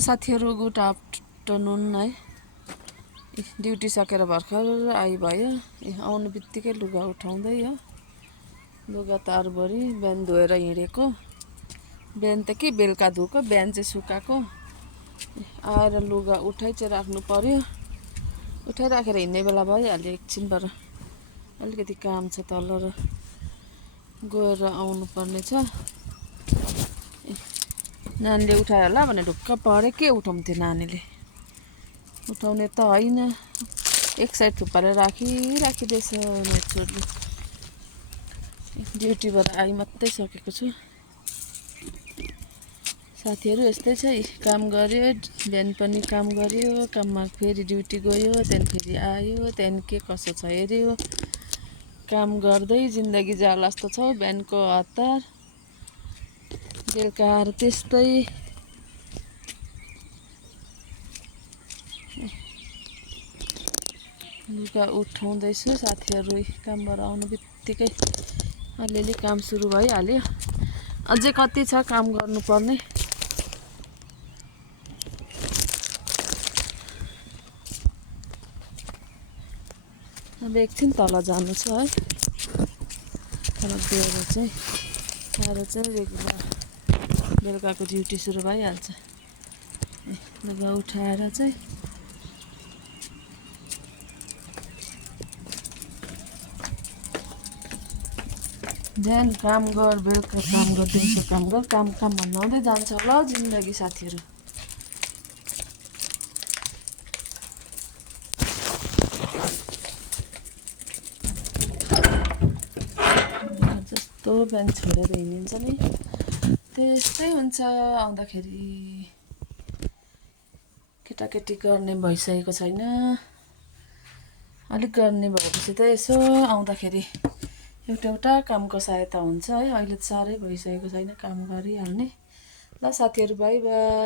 साथीहरू good afternoon है। Duty सकेर भर्खर आइभयो। आउनु बित्तिकै लुगा उठाउँदै हो। लुगा तारभरि बिहान धोएर हिँडेको। बिहान त के बेलुका धोएको, बिहान चाहिँ सुकाएको। आएर लुगा उठाइ चाहिँ राख्नु पर्यो। उठाइराखेर हिँड्ने बेला भइहाल्यो। एकछिनबाट अलिकति काम छ तल र गएर आउनु पर्ने छ। नानीले उठायो होला भने ढुक्क परे के उठाउँथ्यो नानीले। उठाउने त होइन, एक साइड थुपारेर राखिदिएछ मेरो छोरीले। ड्युटीबाट आइ मात्रै सकेको छु। साथीहरू यस्तै छ, काम गर्यो, बिहान पनि काम गर्यो, काममा फेरि ड्युटी गयो, त्यहाँदेखि फेरि आयो, त्यहाँदेखि के कसो छ हेऱ्यो। काम गर्दै जिन्दगी जाला जस्तो छ। बिहानको हतार, बेलुका आएर त्यस्तै। लुगा उठाउँदैछु। साथीहरू कामबाट आउनु बित्तिकै अलिअलि काम सुरु भइहाल्यो। अझै कति छ काम गर्नुपर्ने। अब एकछिन तल जानु छ है। तल गएर चाहिँ रेगुलर बेलुकाको ड्युटी सुरु भइहाल्छ। लुगा उठाएर चाहिँ बिहान काम गर, बेलुका काम गर, दिउँसो काम गर, काम भन्नु आउँदै जान्छ होला जिन्दगी साथीहरू। जस्तो बिहान छोडेर हिँडिन्छ नि त्यस्तै हुन्छ। आउँदाखेरि केटाकेटी गर्ने भइसकेको छैन। अलिक गर्ने भएपछि त यसो आउँदाखेरि एउटा कामको सहायता हुन्छ है। अहिले त साह्रै भइसकेको छैन काम गरिहाल्ने। ल साथीहरू, बाई बाई।